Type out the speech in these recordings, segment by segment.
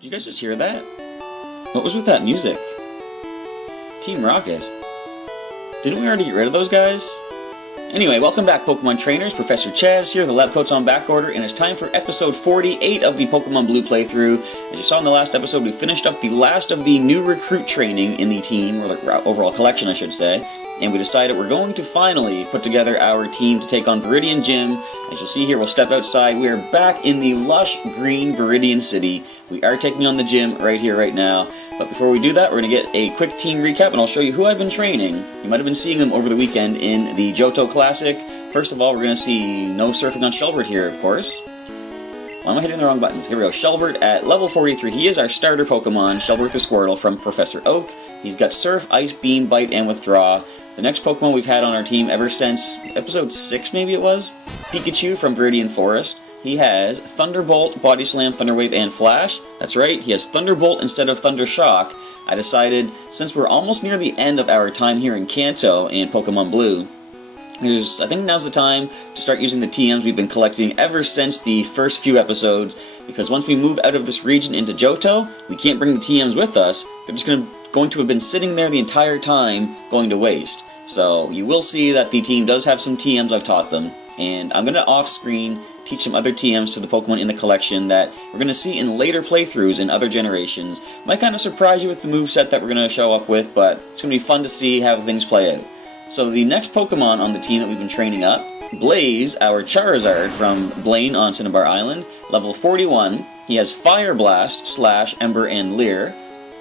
Did you guys just hear that? What was with that music? Team Rocket? Didn't we already get rid of those guys? Anyway, welcome back, Pokemon trainers. Professor Chaz here. The lab coat's on back order, and it's time for episode 48 of the Pokemon Blue playthrough. As you saw in the last episode, we finished up the last of the new recruit training in the team, or the overall collection, I should say. And we decided we're going to finally put together our team to take on Viridian Gym. As you'll see here, we'll step outside. We are back in the lush green Viridian City. We are taking on the gym right here, right now. But before we do that, we're going to get a quick team recap, and I'll show you who I've been training. You might have been seeing them over the weekend in the Johto Classic. First of all, we're going to see no surfing on Shelbert here, of course. Why am I hitting the wrong buttons? Here we go. Shelbert at level 43. He is our starter Pokemon, Shelbert the Squirtle from Professor Oak. He's got Surf, Ice, Beam, Bite, and Withdraw. The next Pokemon we've had on our team ever since episode 6, maybe it was? Pikachu from Viridian Forest. He has Thunderbolt, Body Slam, Thunder Wave, and Flash. That's right, he has Thunderbolt instead of Thunder Shock. I decided, since we're almost near the end of our time here in Kanto and Pokemon Blue, I think now's the time to start using the TMs we've been collecting ever since the first few episodes, because once we move out of this region into Johto, we can't bring the TMs with us. They're just going to have been sitting there the entire time, going to waste. So you will see that the team does have some TMs I've taught them, and I'm going to off-screen teach some other TMs to the Pokemon in the collection that we're going to see in later playthroughs in other generations. Might kind of surprise you with the moveset that we're going to show up with, but it's going to be fun to see how things play out. So the next Pokemon on the team that we've been training up, Blaze, our Charizard from Blaine on Cinnabar Island, level 41. He has Fire Blast, Slash, Ember, and Leer.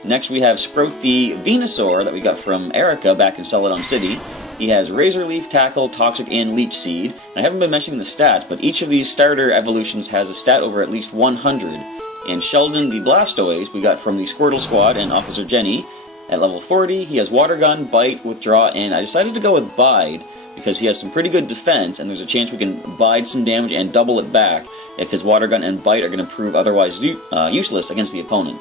Next we have Sprout the Venusaur that we got from Erica back in Celadon City. He has Razor Leaf, Tackle, Toxic, and Leech Seed. I haven't been mentioning the stats, but each of these starter evolutions has a stat over at least 100. And Sheldon the Blastoise we got from the Squirtle Squad and Officer Jenny. At level 40, he has Water Gun, Bite, Withdraw, and I decided to go with Bide because he has some pretty good defense, and there's a chance we can bide some damage and double it back if his Water Gun and Bite are going to prove otherwise useless against the opponent.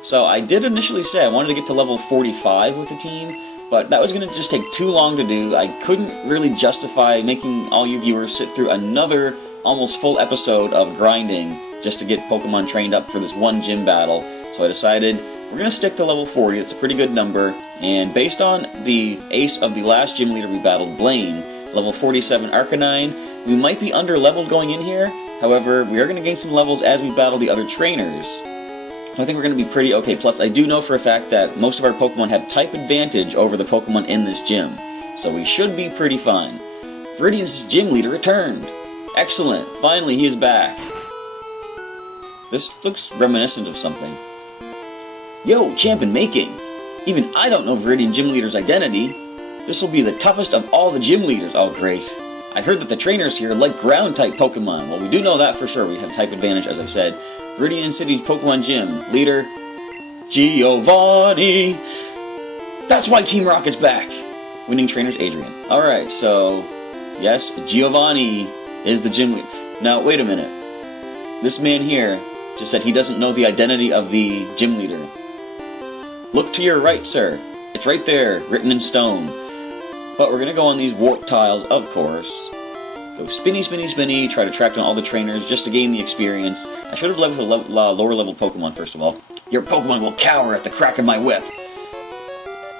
So I did initially say I wanted to get to level 45 with the team, but that was going to just take too long to do. I couldn't really justify making all you viewers sit through another almost full episode of grinding just to get Pokemon trained up for this one gym battle. So I decided we're going to stick to level 40. That's a pretty good number. And based on the ace of the last gym leader we battled, Blaine, level 47 Arcanine, we might be under-leveled going in here. However, we are going to gain some levels as we battle the other trainers. I think we're going to be pretty okay. Plus, I do know for a fact that most of our Pokemon have type advantage over the Pokemon in this gym. So we should be pretty fine. Viridian's gym leader returned. Excellent. Finally, he is back. This looks reminiscent of something. Yo, champ in making. Even I don't know Viridian gym leader's identity. This will be the toughest of all the gym leaders. Oh, great. I heard that the trainers here like ground-type Pokemon. Well, we do know that for sure. We have type advantage, as I said. Viridian City's Pokemon Gym. Leader, Giovanni. That's why Team Rocket's back. Winning trainers, Adrian. Alright, so, yes, Giovanni is the gym leader. Now, wait a minute. This man here just said he doesn't know the identity of the gym leader. Look to your right, sir. It's right there, written in stone. But we're going to go on these warp tiles, of course. Go spinny, spinny, spinny, try to track down all the trainers just to gain the experience. I should have led with a lower level Pokemon first of all. Your Pokemon will cower at the crack of my whip.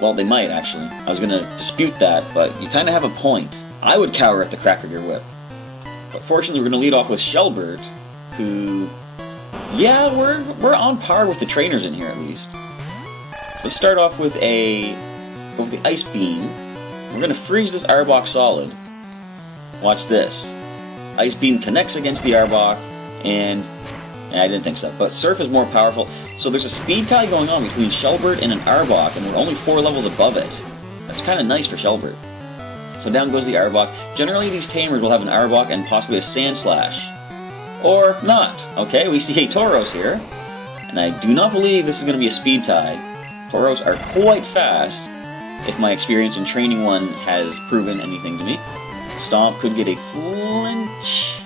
Well, they might actually. I was going to dispute that, but you kind of have a point. I would cower at the crack of your whip. But fortunately, we're going to lead off with Shelbert, who... yeah, we're on par with the trainers in here at least. So let's start off with go with the Ice Beam. We're going to freeze this Arbok solid. Watch this. Ice Beam connects against the Arbok, and I didn't think so. But Surf is more powerful. So there's a speed tie going on between Shelbert and an Arbok, and we're only 4 levels above it. That's kind of nice for Shelbert. So down goes the Arbok. Generally, these tamers will have an Arbok and possibly a Sand Slash. Or not. Okay, we see a Tauros here. And I do not believe this is going to be a speed tie. Tauros are quite fast, if my experience in training one has proven anything to me. Stomp could get a flinch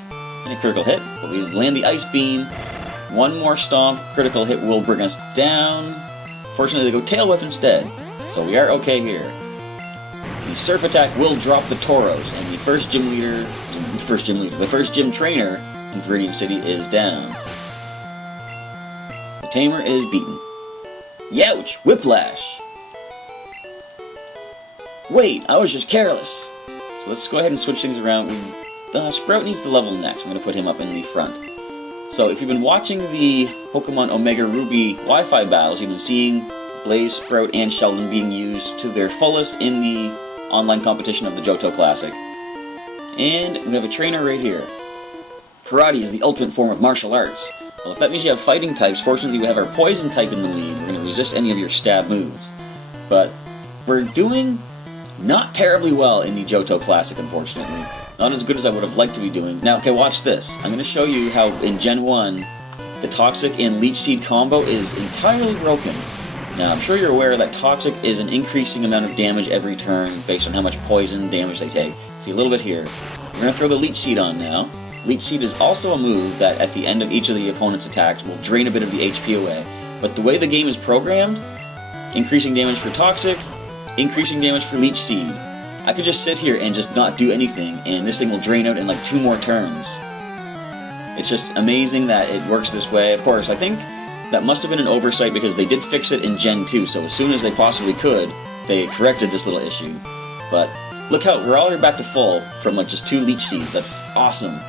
and a critical hit, but we land the Ice Beam. One more Stomp, critical hit will bring us down. Fortunately, they go Tail Whip instead, so we are okay here. The Surf Attack will drop the Tauros, and the first gym trainer in Viridian City is down. The Tamer is beaten. Youch! Whiplash! Wait, I was just careless. So let's go ahead and switch things around. Sprout needs to level next. I'm going to put him up in the front. So if you've been watching the Pokemon Omega Ruby Wi-Fi battles, you've been seeing Blaze, Sprout, and Sheldon being used to their fullest in the online competition of the Johto Classic. And we have a trainer right here. Karate is the ultimate form of martial arts. Well, if that means you have fighting types, fortunately we have our poison type in the lead. We're going to resist any of your stab moves. But we're doing not terribly well in the Johto Classic, unfortunately. Not as good as I would have liked to be doing. Now, okay, watch this. I'm going to show you how in Gen 1, the Toxic and Leech Seed combo is entirely broken. Now, I'm sure you're aware that Toxic is an increasing amount of damage every turn based on how much poison damage they take. See a little bit here. We're going to throw the Leech Seed on now. Leech Seed is also a move that at the end of each of the opponent's attacks will drain a bit of the HP away. But the way the game is programmed, increasing damage for Toxic, increasing damage for Leech Seed. I could just sit here and just not do anything, and this thing will drain out in like 2 more turns. It's just amazing that it works this way. Of course, I think that must have been an oversight because they did fix it in Gen 2, so as soon as they possibly could, they corrected this little issue. But look how we're already back to full from like just 2 Leech Seeds. That's awesome.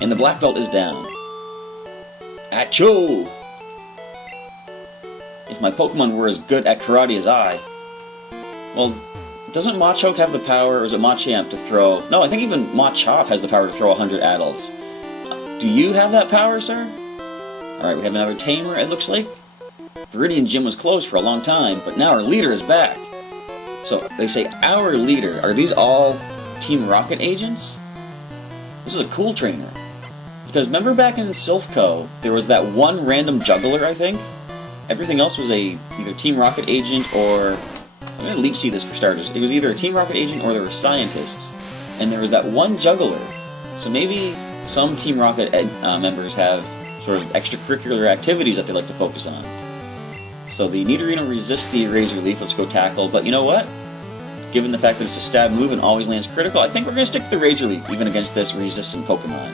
And the Black Belt is down. Achoo! If my Pokemon were as good at Karate as I... Well, doesn't Machoke have the power, or is it Machamp to throw... No, I think even Machop has the power to throw 100 adults. Do you have that power, sir? Alright, we have another Tamer, it looks like. Viridian Gym was closed for a long time, but now our leader is back. So, they say our leader. Are these all Team Rocket agents? This is a cool trainer. Because remember back in Silphco, there was that one random juggler, I think? Everything else was either Team Rocket agent or... I'm going to Leech Seed this for starters. It was either a Team Rocket agent or there were scientists. And there was that one juggler. So maybe some Team Rocket members have sort of extracurricular activities that they like to focus on. So the Nidorino resists the Razor Leaf. Let's go tackle. But you know what? Given the fact that it's a stab move and always lands critical, I think we're going to stick to the Razor Leaf, even against this resistant Pokemon.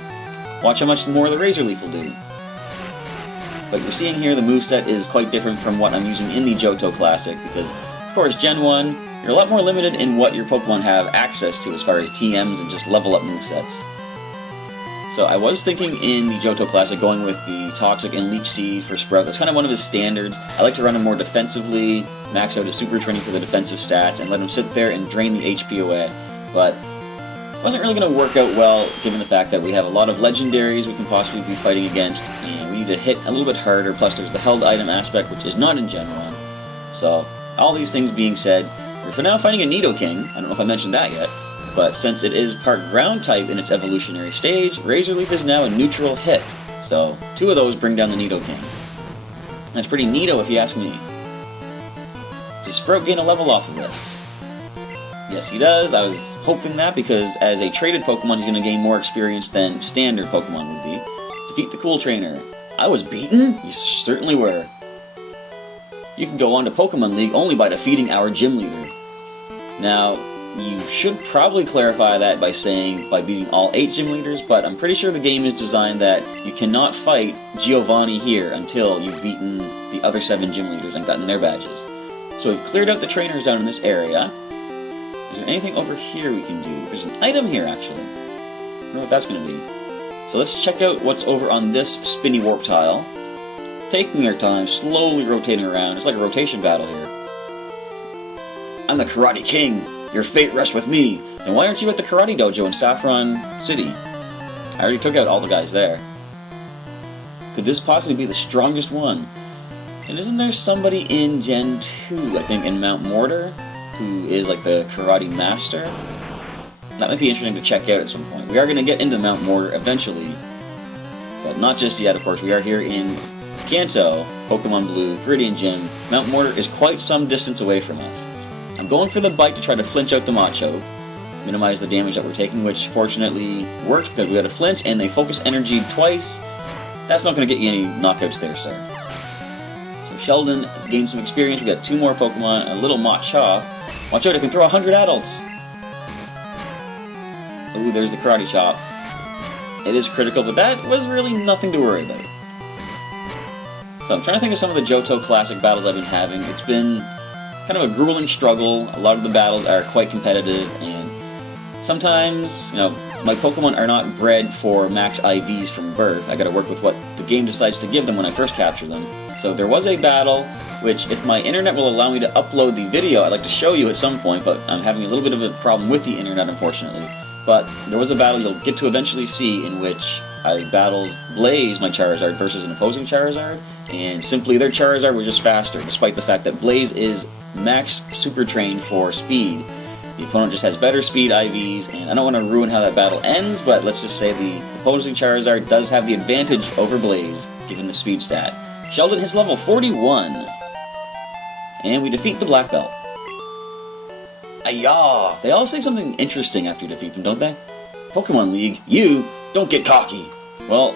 Watch how much more the Razor Leaf will do. But you're seeing here the moveset is quite different from what I'm using in the Johto Classic, because, of course, Gen 1, you're a lot more limited in what your Pokemon have access to as far as TMs and just level up movesets. So I was thinking in the Johto Classic going with the Toxic and Leech Seed for Sprout. That's kind of one of his standards. I like to run him more defensively, max out his Super Training for the defensive stats, and let him sit there and drain the HP away. But it wasn't really going to work out well, given the fact that we have a lot of legendaries we can possibly be fighting against, and we need to hit a little bit harder, plus there's the held item aspect, which is not in Gen 1. So, all these things being said, we're for now fighting a Nidoking. I don't know if I mentioned that yet. But since it is part ground type in its evolutionary stage, Razor Leaf is now a neutral hit. So, 2 of those bring down the Nidoking. That's pretty neato if you ask me. Does Sprout gain a level off of this? Yes, he does. I was hoping that because as a traded Pokemon, he's going to gain more experience than standard Pokemon would be. Defeat the Cool Trainer. I was beaten? You certainly were. You can go on to Pokemon League only by defeating our gym leader. Now, you should probably clarify that by saying by beating all 8 gym leaders, but I'm pretty sure the game is designed that you cannot fight Giovanni here until you've beaten the other 7 gym leaders and gotten their badges. So we've cleared out the trainers down in this area. Is there anything over here we can do? There's an item here, actually. I don't know what that's going to be. So let's check out what's over on this spinny warp tile. Taking our time, slowly rotating around. It's like a rotation battle here. I'm the Karate King. Your fate rests with me. Then why aren't you at the Karate Dojo in Saffron City? I already took out all the guys there. Could this possibly be the strongest one? And isn't there somebody in Gen 2, I think, in Mount Mortar, who is like the Karate Master? That might be interesting to check out at some point. We are going to get into Mount Mortar eventually, but not just yet, of course. We are here in Kanto, Pokemon Blue, Viridian Gym. Mount Mortar is quite some distance away from us. I'm going for the bite to try to flinch out the Macho, minimize the damage that we're taking, which fortunately worked because we got a flinch and they focus energy twice. That's not going to get you any knockouts there, sir. So Sheldon gained some experience. We got 2 more Pokemon, a little Machop. Watch out, I can throw 100 adults. Ooh, there's the Karate Chop. It is critical, but that was really nothing to worry about. So I'm trying to think of some of the Johto Classic battles I've been having. It's been kind of a grueling struggle. A lot of the battles are quite competitive, and sometimes, you know, my Pokemon are not bred for max IVs from birth. I gotta work with what the game decides to give them when I first capture them. So there was a battle, which if my internet will allow me to upload the video, I'd like to show you at some point, but I'm having a little bit of a problem with the internet, unfortunately. But there was a battle you'll get to eventually see in which I battled Blaze, my Charizard, versus an opposing Charizard, and simply their Charizard was just faster, despite the fact that Blaze is max super trained for speed. The opponent just has better speed IVs, and I don't want to ruin how that battle ends, but let's just say the opposing Charizard does have the advantage over Blaze, given the speed stat. Sheldon hits level 41, and we defeat the Black Belt. Ayah! They all say something interesting after you defeat them, don't they? Pokemon League, you don't get cocky! Well,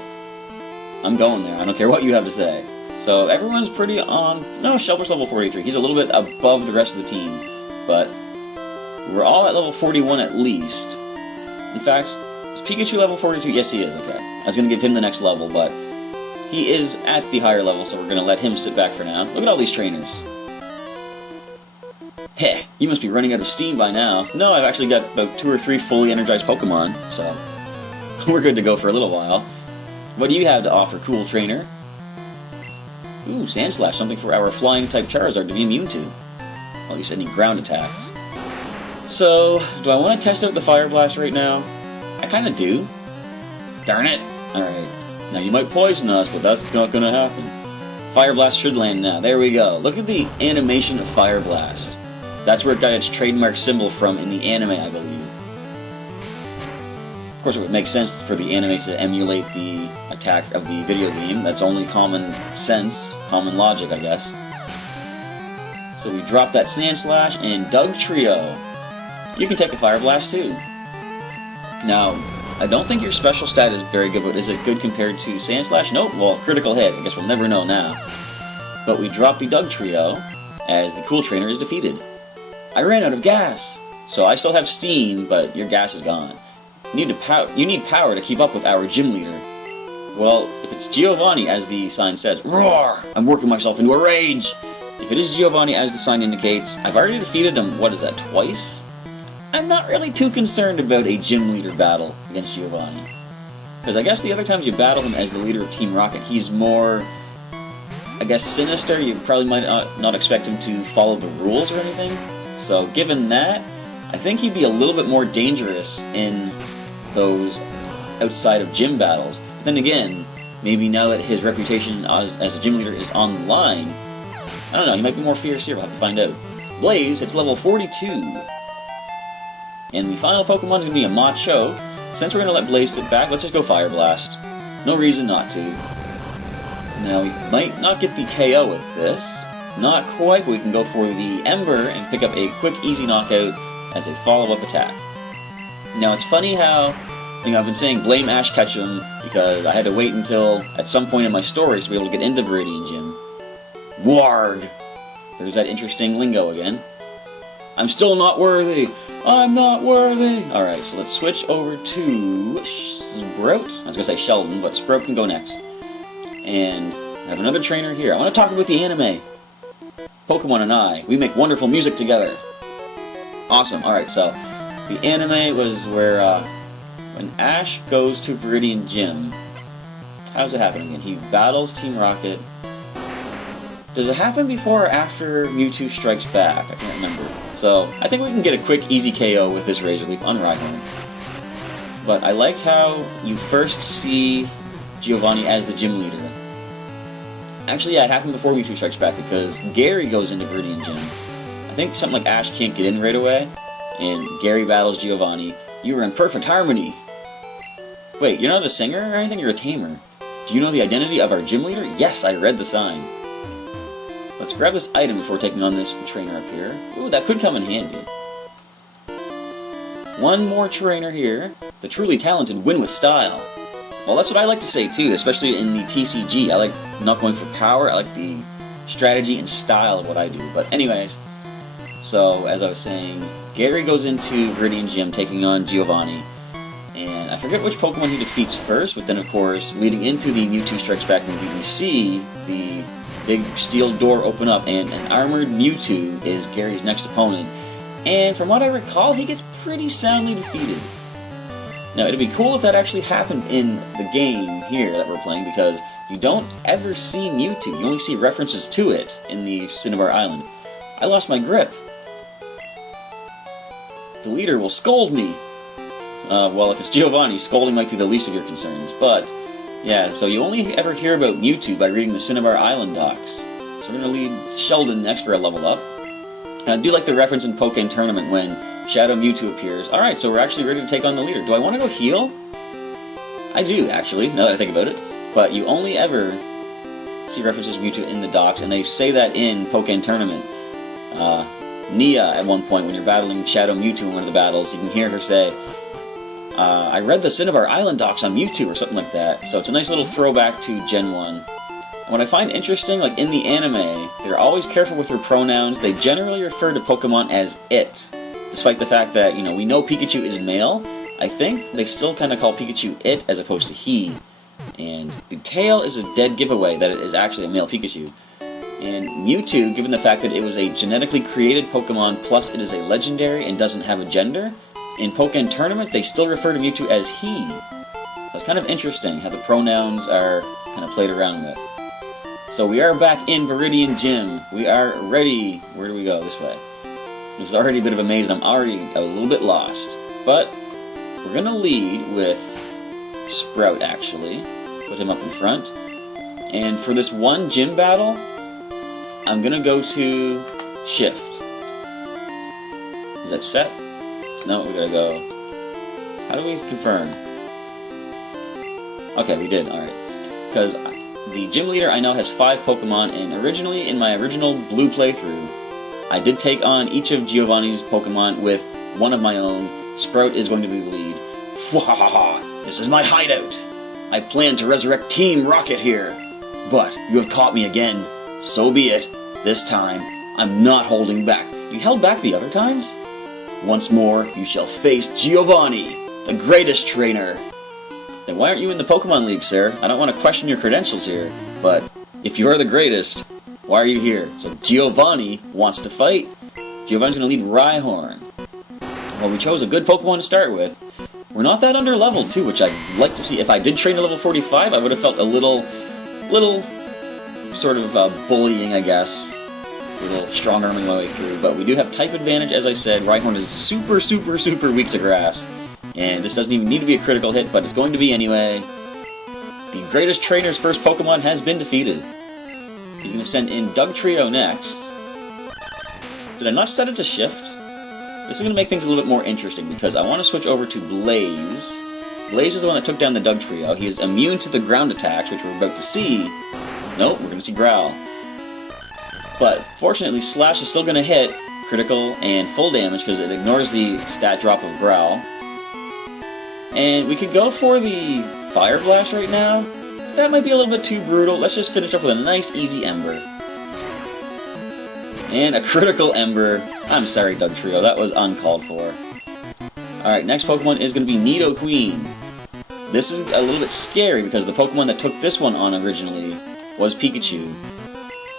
I'm going there, I don't care what you have to say. So everyone's pretty on... No, Shelber's level 43, he's a little bit above the rest of the team, but we're all at level 41 at least. In fact, is Pikachu level 42? Yes, he is, okay. I was going to give him the next level, but he is at the higher level, so we're going to let him sit back for now. Look at all these trainers. Heh, you must be running out of steam by now. No, I've actually got about 2 or 3 fully energized Pokemon, so we're good to go for a little while. What do you have to offer, cool trainer? Ooh, Sandslash, something for our flying-type Charizard to be immune to. Well, at least any ground attacks. So, do I want to test out the Fire Blast right now? I kind of do. Darn it! Alright. Now, you might poison us, but that's not going to happen. Fire Blast should land now. There we go. Look at the animation of Fire Blast. That's where it got its trademark symbol from in the anime, I believe. Of course, it would make sense for the anime to emulate the attack of the video game. That's only common sense, common logic, I guess. So we drop that Sandslash and Doug Trio. You can take a Fire Blast too. Now, I don't think your special stat is very good, but is it good compared to Sandslash? Nope. Well, critical hit. I guess we'll never know now. But we drop the Doug Trio as the cool trainer is defeated. I ran out of gas. So I still have steam, but your gas is gone. You need power to keep up with our gym leader. Well, if it's Giovanni, as the sign says, roar! I'm working myself into a rage! If it is Giovanni, as the sign indicates, I've already defeated him, what is that, twice? I'm not really too concerned about a gym leader battle against Giovanni. Because I guess the other times you battle him as the leader of Team Rocket, he's more, I guess, sinister. You probably might not expect him to follow the rules or anything. So given that, I think he'd be a little bit more dangerous in those outside of gym battles. But then again, maybe now that his reputation as a gym leader is on the line, I don't know, he might be more fierce here. We'll have to find out. Blaze, it's level 42. And the final Pokemon is going to be a Macho. Since we're going to let Blaze sit back, let's just go Fire Blast. No reason not to. Now, we might not get the KO with this. Not quite, but we can go for the Ember and pick up a quick, easy knockout as a follow-up attack. Now, it's funny how, you know, I've been saying blame Ash Ketchum because I had to wait until at some point in my stories to be able to get into Viridian Gym. Warg! There's that interesting lingo again. I'm still not worthy! I'm not worthy! Alright, so let's switch over to Sprout. I was going to say Sheldon, but Sprout can go next. And I have another trainer here. I want to talk about the anime. Pokemon and I, we make wonderful music together. Awesome. Alright, so the anime was where when Ash goes to Viridian Gym, how does it happen again? He battles Team Rocket. Does it happen before or after Mewtwo strikes back? I can't remember. So, I think we can get a quick, easy KO with this Razor Leaf on Rhyhorn. But I liked how you first see Giovanni as the gym leader. Actually, yeah, it happened before Mewtwo strikes back because Gary goes into Viridian Gym. I think something like Ash can't get in right away, and Gary battles Giovanni. You were in perfect harmony. Wait, you're not a singer or anything? You're a tamer. Do you know the identity of our gym leader? Yes, I read the sign. Let's grab this item before taking on this trainer up here. Ooh, that could come in handy. One more trainer here. The truly talented win with style. Well, that's what I like to say too, especially in the TCG. I like not going for power, I like the strategy and style of what I do. But anyways, so as I was saying, Gary goes into Viridian Gym taking on Giovanni. And I forget which Pokemon he defeats first, but then of course, leading into the Mewtwo Strikes Back movie, we see the big steel door open up, and an armored Mewtwo is Gary's next opponent. And from what I recall, he gets pretty soundly defeated. Now, it'd be cool if that actually happened in the game here that we're playing, because you don't ever see Mewtwo. You only see references to it in the Cinnabar Island. I lost my grip. The leader will scold me. Well, if it's Giovanni, scolding might be the least of your concerns. But, yeah, so you only ever hear about Mewtwo by reading the Cinnabar Island docs. So we're going to lead Sheldon next for a level up. And I do like the reference in Pokémon Tournament when Shadow Mewtwo appears. Alright, so we're actually ready to take on the leader. Do I want to go heal? I do, actually, now that I think about it. But you only ever see references to Mewtwo in the docs, and they say that in Pokémon Tournament. Nia, at one point, when you're battling Shadow Mewtwo in one of the battles, you can hear her say, I read the Cinnabar Island docs on Mewtwo, or something like that. So it's a nice little throwback to Gen 1. And what I find interesting, like in the anime, they're always careful with their pronouns. They generally refer to Pokemon as it. Despite the fact that, you know, we know Pikachu is male, I think they still kind of call Pikachu it as opposed to he. And the tail is a dead giveaway that it is actually a male Pikachu. And Mewtwo, given the fact that it was a genetically created Pokemon, plus it is a legendary and doesn't have a gender, in Pokémon Tournament they still refer to Mewtwo as he. So it's kind of interesting how the pronouns are kind of played around with. So we are back in Viridian Gym. We are ready. Where do we go? This way. This is already a bit of a maze, and I'm already a little bit lost. But we're going to lead with Sprout, actually. Put him up in front. And for this one gym battle, I'm going to go to Shift. Is that set? No, we gotta go. How do we confirm? Okay, we did, alright. Because the gym leader I know has 5 Pokemon, and originally, in my original Blue playthrough, I did take on each of Giovanni's Pokemon with one of my own. Sprout is going to be the lead. Fwahaha! This is my hideout! I plan to resurrect Team Rocket here! But you have caught me again. So be it. This time, I'm not holding back. You held back the other times? Once more, you shall face Giovanni, the greatest trainer. Then why aren't you in the Pokemon League, sir? I don't want to question your credentials here, but if you are the greatest, why are you here? So Giovanni wants to fight. Giovanni's going to lead Rhyhorn. Well, we chose a good Pokemon to start with. We're not that under-leveled, too, which I'd like to see. If I did train to level 45, I would have felt a little sort of bullying, I guess. A little strong-arming my way through, but we do have type advantage, as I said. Rhyhorn is super, super, super weak to grass, and this doesn't even need to be a critical hit, but it's going to be anyway. The greatest trainer's first Pokemon has been defeated. He's going to send in Dugtrio next. Did I not set it to Shift? This is going to make things a little bit more interesting, because I want to switch over to Blaze. Blaze is the one that took down the Dugtrio. He is immune to the ground attacks, which we're about to see. Nope, we're going to see Growl. But, fortunately, Slash is still going to hit critical and full damage because it ignores the stat drop of Growl. And we could go for the Fire Blast right now. That might be a little bit too brutal. Let's just finish up with a nice, easy Ember. And a critical Ember. I'm sorry, Dugtrio, that was uncalled for. Alright, next Pokemon is going to be Nidoqueen. This is a little bit scary because the Pokemon that took this one on originally was Pikachu.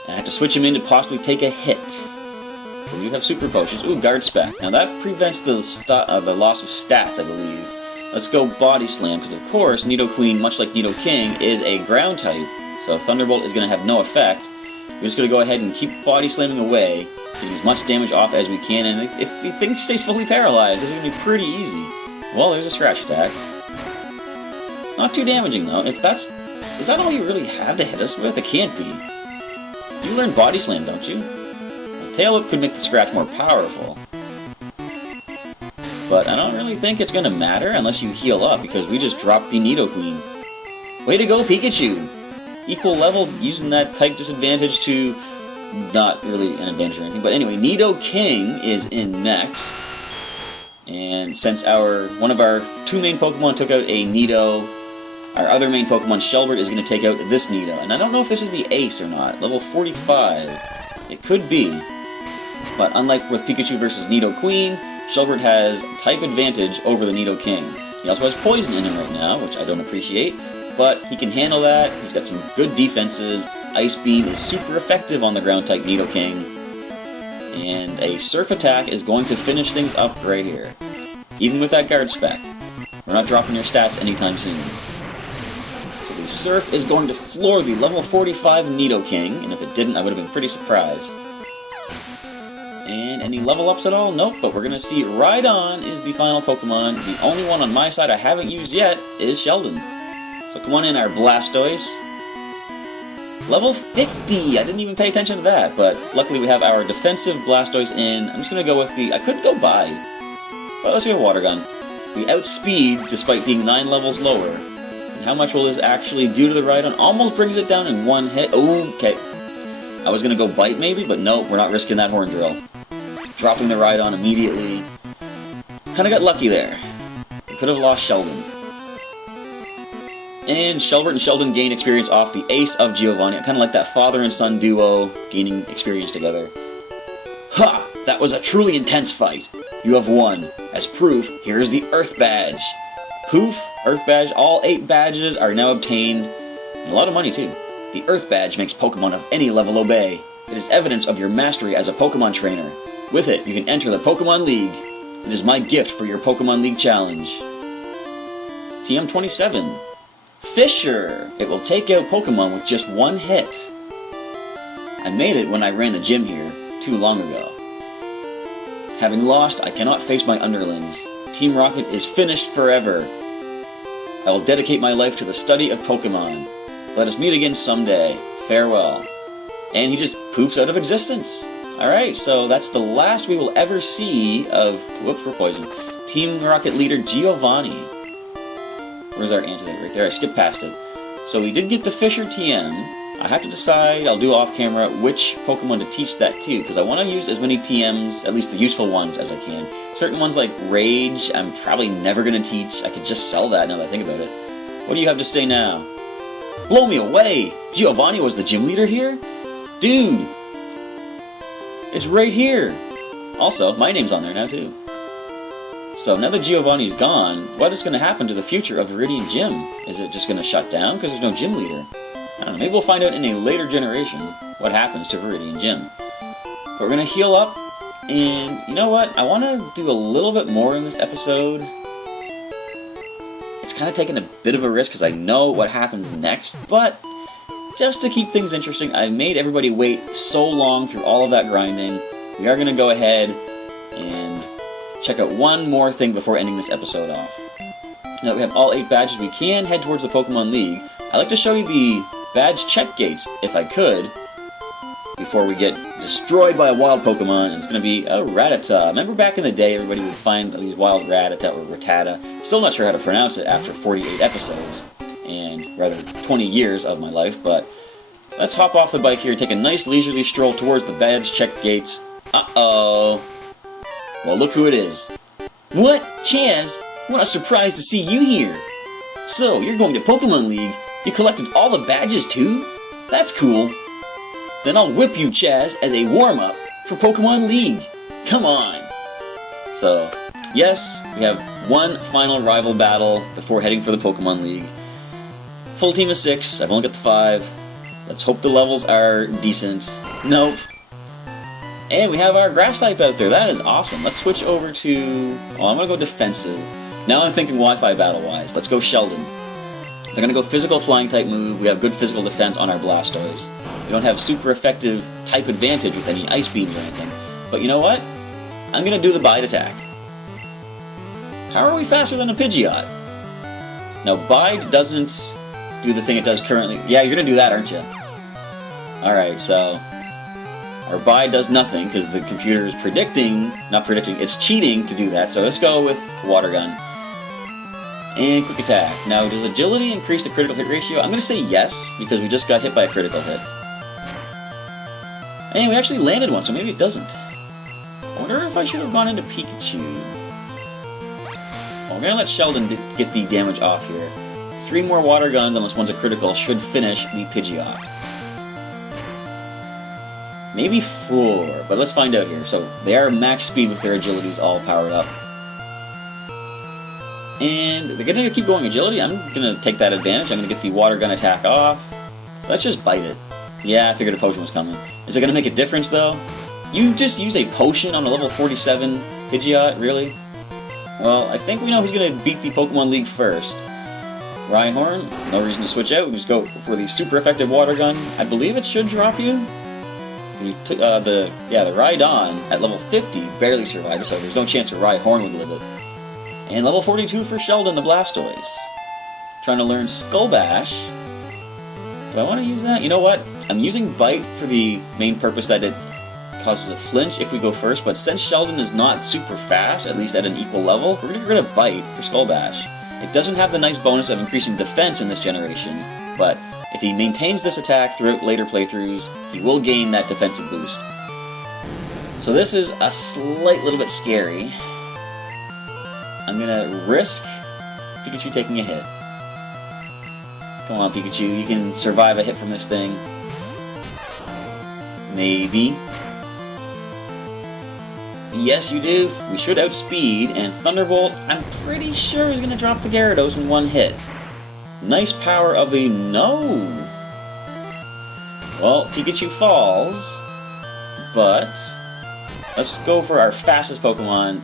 I have to switch him in to possibly take a hit. We do have Super Potions. Ooh, Guard Spec. Now that prevents the loss of stats, I believe. Let's go Body Slam, because of course Nidoqueen, much like Nidoking, is a ground type. So Thunderbolt is going to have no effect. We're just going to go ahead and keep Body Slamming away, getting as much damage off as we can, and if the thing stays fully paralyzed, this is going to be pretty easy. Well, there's a Scratch Attack. Not too damaging though. If that's... Is that all you really have to hit us with? It can't be. You learn Body Slam, don't you? Well, Tail Whip could make the Scratch more powerful. But I don't really think it's going to matter unless you heal up, because we just dropped the Nidoqueen. Way to go, Pikachu! Equal level, using that type disadvantage to... Not really an advantage or anything, but anyway, Nidoking is in next. And since one of our 2 main Pokemon took out a Nido, our other main Pokemon, Shelbert, is going to take out this Nido. And I don't know if this is the ace or not. Level 45. It could be. But unlike with Pikachu versus Nidoqueen, Shelbert has type advantage over the Nidoking. He also has Poison in him right now, which I don't appreciate. but he can handle that. He's got some good defenses. Ice Beam is super effective on the ground-type Nidoking. And a Surf attack is going to finish things up right here. Even with that guard spec. We're not dropping your stats anytime soon. So the Surf is going to floor the level 45 Nidoking, and if it didn't, I would have been pretty surprised. And any level ups at all? Nope, but we're going to see Rhydon is the final Pokemon. The only one on my side I haven't used yet is Sheldon. So come on in, our Blastoise. Level 50! I didn't even pay attention to that, but luckily we have our defensive Blastoise in. I'm just going to go with the... I could go by, but let's go Water Gun. We outspeed despite being 9 levels lower. And how much will this actually do to the Rhydon? Almost brings it down in one hit. Okay. I was going to go Bite maybe, but no, we're not risking that Horn Drill. Dropping the Rhydon immediately. Kinda got lucky there. We could have lost Sheldon. And Shelbert and Sheldon gain experience off the Ace of Giovanni. I kinda like that father and son duo gaining experience together. Ha! That was a truly intense fight. You have won. As proof, here is the Earth Badge. Poof! Earth Badge. All 8 badges are now obtained. And a lot of money too. The Earth Badge makes Pokemon of any level obey. It is evidence of your mastery as a Pokemon trainer. With it, you can enter the Pokemon League. It is my gift for your Pokemon League challenge. TM27. Fisher! It will take out Pokemon with just one hit. I made it when I ran the gym here, too long ago. Having lost, I cannot face my underlings. Team Rocket is finished forever. I will dedicate my life to the study of Pokemon. Let us meet again someday. Farewell. And he just poofs out of existence. Alright, so that's the last we will ever see of... Whoops, we're poisoned. Team Rocket leader Giovanni. Where's our antidote? Right there. I skipped past it. So we did get the Fisher TM. I have to decide, I'll do off camera, which Pokemon to teach that to, because I want to use as many TMs, at least the useful ones, as I can. Certain ones like Rage, I'm probably never going to teach. I could just sell that now that I think about it. What do you have to say now? Blow me away! Giovanni was the gym leader here? Dude! It's right here! Also, my name's on there now too. So now that Giovanni's gone, what is going to happen to the future of Viridian Gym? Is it just going to shut down because there's no gym leader? I don't know, maybe we'll find out in a later generation what happens to Viridian Gym. But we're going to heal up, and you know what? I want to do a little bit more in this episode. It's kind of taking a bit of a risk because I know what happens next, but just to keep things interesting, I made everybody wait so long through all of that grinding. We are going to go ahead and check out one more thing before ending this episode off. Now that we have all 8 badges, we can head towards the Pokemon League. I'd like to show you the badge check gates, if I could, before we get destroyed by a wild Pokemon, and it's going to be a Rattata. Remember back in the day, everybody would find these wild Rattata or Rattata. Still not sure how to pronounce it after 48 episodes, and rather 20 years of my life, but let's hop off the bike here and take a nice leisurely stroll towards the badge check gates. Uh-oh. Well, look who it is. What? Chaz? What a surprise to see you here. So, you're going to Pokemon League? You collected all the badges too? That's cool. Then I'll whip you, Chaz, as a warm-up for Pokemon League. Come on. So, yes, we have one final rival battle before heading for the Pokemon League. Full team of 6. I've only got the 5. Let's hope the levels are decent. Nope. And we have our grass type out there. That is awesome. Let's switch over to... Oh, I'm going to go defensive. Now I'm thinking Wi-Fi battle-wise. Let's go Sheldon. They're going to go physical flying type move. We have good physical defense on our Blastoise. We don't have super effective type advantage with any Ice Beams or anything. But you know what? I'm going to do the Bite attack. How are we faster than a Pidgeot? Now, Bite doesn't do the thing it does currently. Yeah, you're going to do that, aren't you? Alright, so... Our Bite does nothing, because the computer is predicting... Not predicting, it's cheating to do that. So let's go with Water Gun. And Quick Attack. Now, does Agility increase the critical hit ratio? I'm going to say yes, because we just got hit by a critical hit. And we actually landed one, so maybe it doesn't. I wonder if I should have gone into Pikachu. Well, we're going to let Sheldon get the damage off here. 3 more Water Guns, unless one's a critical, should finish the Pidgeot. Maybe 4, but let's find out here. So, they are max speed with their agilities all powered up. And they're gonna keep going agility. I'm gonna take that advantage. I'm gonna get the water gun attack off. Let's just bite it. Yeah, I figured a potion was coming. Is it gonna make a difference though? You just used a potion on a level 47 Pidgeot, really? Well, I think we know who's gonna beat the Pokemon League first. Rhyhorn, no reason to switch out. We just go for the super effective water gun. I believe it should drop you. The Rhydon at level 50 barely survived, so there's no chance a Rhyhorn would live it. And level 42 for Sheldon the Blastoise. Trying to learn Skull Bash. Do I want to use that? You know what? I'm using Bite for the main purpose that it causes a flinch if we go first, but since Sheldon is not super fast, at least at an equal level, we're going to get rid of Bite for Skull Bash. It doesn't have the nice bonus of increasing defense in this generation, but if he maintains this attack throughout later playthroughs, he will gain that defensive boost. So this is a slight little bit scary. I'm gonna risk Pikachu taking a hit. Come on, Pikachu, you can survive a hit from this thing. Maybe. Yes, you do. We should outspeed, and Thunderbolt, I'm pretty sure is gonna drop the Gyarados in one hit. Nice power of the... No! Well, Pikachu falls, but let's go for our fastest Pokemon.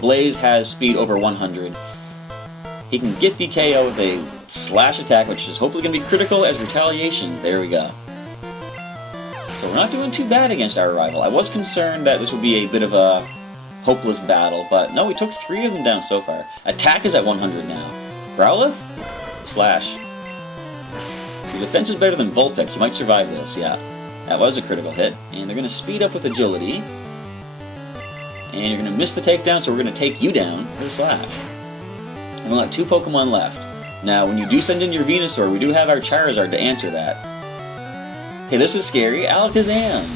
Blaze has speed over 100. He can get the KO with a slash attack, which is hopefully going to be critical as retaliation. There we go. So we're not doing too bad against our rival. I was concerned that this would be a bit of a hopeless battle, but no, we took 3 of them down so far. Attack is at 100 now. Growlithe? Slash. Your defense is better than Vulpix. You might survive this, yeah. That was a critical hit. And they're going to speed up with agility. And you're going to miss the takedown, so we're going to take you down with a slash. And we'll have 2 Pokemon left. Now, when you do send in your Venusaur, we do have our Charizard to answer that. Okay, this is scary. Alakazam.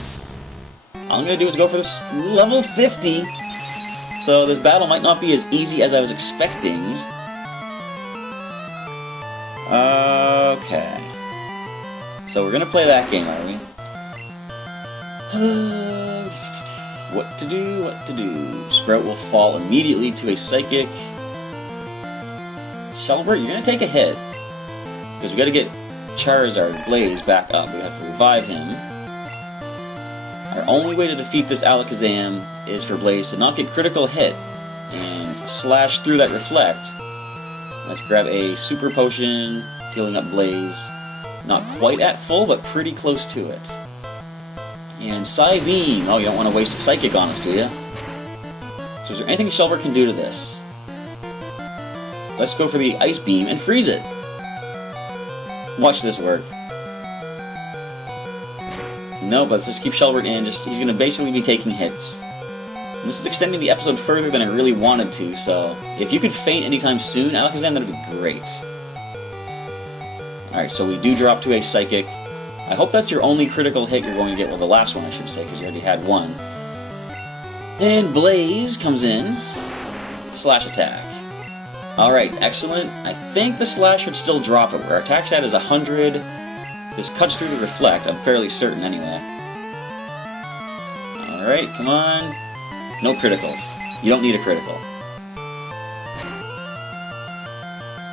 All I'm going to do is go for this level 50. So this battle might not be as easy as I was expecting. Okay. So we're going to play that game, are we? What to do, what to do. Sprout will fall immediately to a Psychic. Shelbert, you're going to take a hit. Because we got to get Charizard, Blaze, back up. We have to revive him. Our only way to defeat this Alakazam is for Blaze to not get critical hit and slash through that Reflect. Let's grab a Super Potion, healing up Blaze. Not quite at full, but pretty close to it. And Psybeam. Oh, you don't want to waste a Psychic on us, do you? So is there anything Shelbert can do to this? Let's go for the Ice Beam and freeze it. Watch this work. No, but let's just keep Shelbert in. He's going to basically be taking hits. And this is extending the episode further than I really wanted to, so if you could faint anytime soon, Alakazam, that'd be great. Alright, so we do drop to a Psychic. I hope that's your only critical hit you're going to get. Well, the last one, I should say, because you already had one. And Blaze comes in. Slash attack. Alright, excellent. I think the Slash should still drop it. Our attack stat is 100. This cuts through the Reflect, I'm fairly certain anyway. Alright, come on. No criticals. You don't need a critical.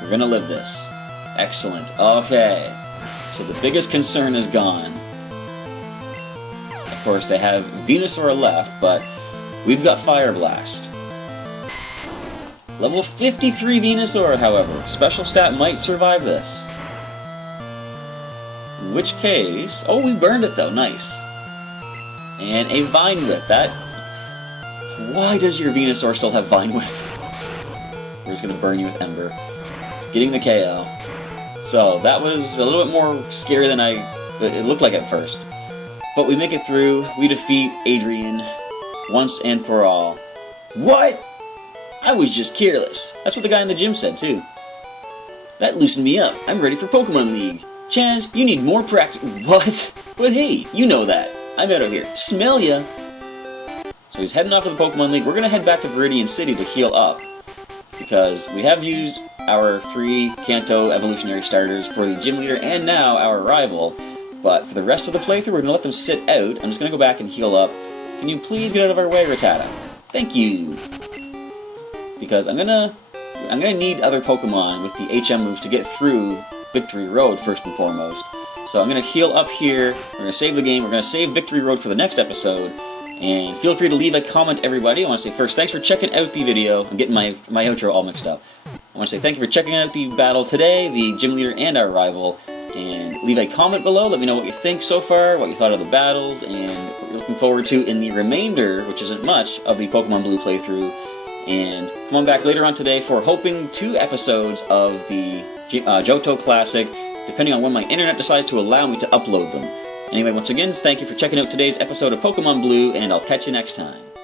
We're gonna live this. Excellent. Okay. So the biggest concern is gone. Of course, they have Venusaur left, but we've got Fire Blast. Level 53 Venusaur, however. Special stat might survive this. In which case... Oh, we burned it, though. Nice. And a Vine Whip. That... Why does your Venusaur still have Vine Whip? We're just going to burn you with Ember. Getting the KO. So, that was a little bit more scary than it looked like at first. But we make it through. We defeat Adrian once and for all. What? I was just careless. That's what the guy in the gym said, too. That loosened me up. I'm ready for Pokemon League. Chaz, you need more practice. What? But hey, you know that. I'm out of here. Smell ya. So he's heading off to the Pokemon League. We're going to head back to Viridian City to heal up. Because we have used our 3 Kanto evolutionary starters for the gym leader and now our rival. But for the rest of the playthrough, we're going to let them sit out. I'm just going to go back and heal up. Can you please get out of our way, Rattata? Thank you. Because I'm going to I'm going to need other Pokemon with the HM moves to get through Victory Road, first and foremost. So I'm going to heal up here, we're going to save the game, we're going to save Victory Road for the next episode, and feel free to leave a comment, everybody. I want to say first, thanks for checking out the video. I'm getting my outro all mixed up. I want to say thank you for checking out the battle today, the gym leader and our rival, and leave a comment below, let me know what you think so far, what you thought of the battles, and what you're looking forward to in the remainder, which isn't much, of the Pokemon Blue playthrough. And come on back later on today for hoping 2 episodes of the Johto Classic, depending on when my internet decides to allow me to upload them. Anyway, once again, thank you for checking out today's episode of Pokemon Blue, and I'll catch you next time.